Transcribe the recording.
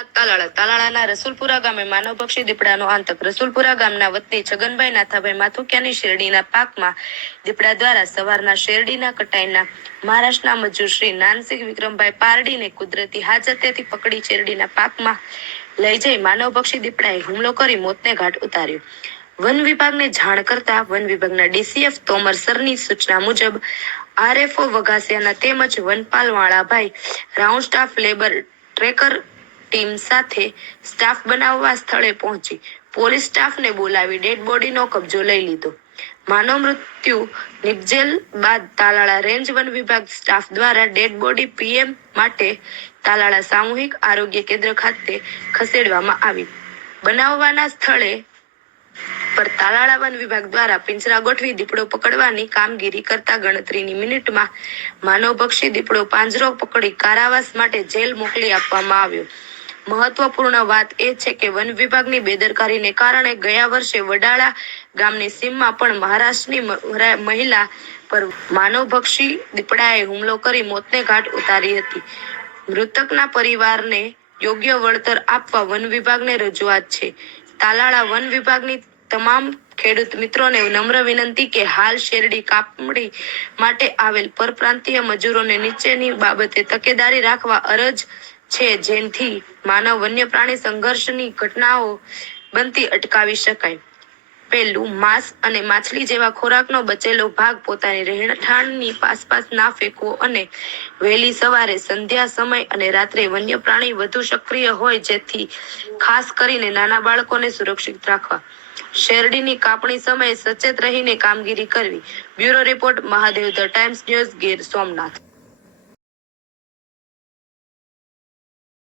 તાલાળાના રસુલપુરા ગામે માનવભક્ષી દીપડાનો આતંક। રસુલપુરા ગામના વતની છગનભાઈ નાથાભાઈ માથુકિયાની શેરડીના પાકમાં દીપડા દ્વારા સવારના શેરડીના કટાઈના મહારાષ્ટ્રના મજૂર શ્રી નાનસિંહ વિક્રમભાઈ પારડીને કુદરતી હાજતેથી પકડી શેરડીના પાકમાં લઈ જઈ માનવભક્ષી દીપડાએ હુમલો કરી મોતને ઘાટ ઉતાર્યો। વન વિભાગને જાણ કરતા વન વિભાગના ડીસીએફ તોમર સરની સૂચના મુજબ આરએફઓ વઘાસિયાના તેમજ વનપાલ Valabhai round staff labour tracker team સાથે સ્ટાફ બનાવવા સ્થળે પહોંચી પોલીસ સ્ટાફને બોલાવી ડેડ બોડીનો કબજો લઈ લીધો। માનવ મૃત્યુ નિપજેલ બાદ તાલાળા રેન્જ વન વિભાગ સ્ટાફ દ્વારા ડેડ બોડી પીએમ માટે તાલાળા સામૂહિક આરોગ્ય કેન્દ્ર ખાતે ખસેડવામાં આવી। બનાવવાના સ્થળે પર તાલાળા વન વિભાગ દ્વારા પિંજરા ગોઠવી દીપડો પકડવાની કામગીરી કરતા ગણતરીની મિનિટમાં માનવભક્ષી દીપડો પાંજરો પકડી કારાવાસ માટે જેલ મોકલી આપવામાં આવ્યો। મહત્વપૂર્ણ વાત એ છે કે વન વિભાગની બેદરકારીને કારણે ગયા વર્ષે વડાળા ગામની સીમમાં પણ મહારાષ્ટ્રની મહિલા પર માનવભક્ષી દીપડાએ હુમલો કરી મોતને ઘાટ ઉતારી હતી। મૃતકના પરિવારને યોગ્ય વળતર આપવા વન વિભાગને રજૂઆત છે। તાલાળા વન વિભાગની તમામ ખેડૂત મિત્રોને નમ્ર વિનંતી કે હાલ શેરડી કાપણી માટે આવેલ પરપ્રાંતીય મજૂરોને નીચેની બાબતે તકેદારી રાખવા અરજ છે જેથી માનવ વન્ય પ્રાણી સંઘર્ષની ઘટનાઓ બનતી અટકાવી શકાય। પહેલું, માંસ અને માછલી જેવા ખોરાકનો બચેલો ભાગ પોતાની રહેઠાણની આસપાસ ના ફેંકવો અને વહેલી સવારે, સંધ્યા સમય અને રાત્રે વન્ય પ્રાણી વધુ સક્રિય હોય જેથી ખાસ કરીને નાના બાળકોને સુરક્ષિત રાખવા। શેરડીની કાપણી સમયે સચેત રહીને કામગીરી કરવી। Bureau report, Mahadev, the times news, Gir Somnath.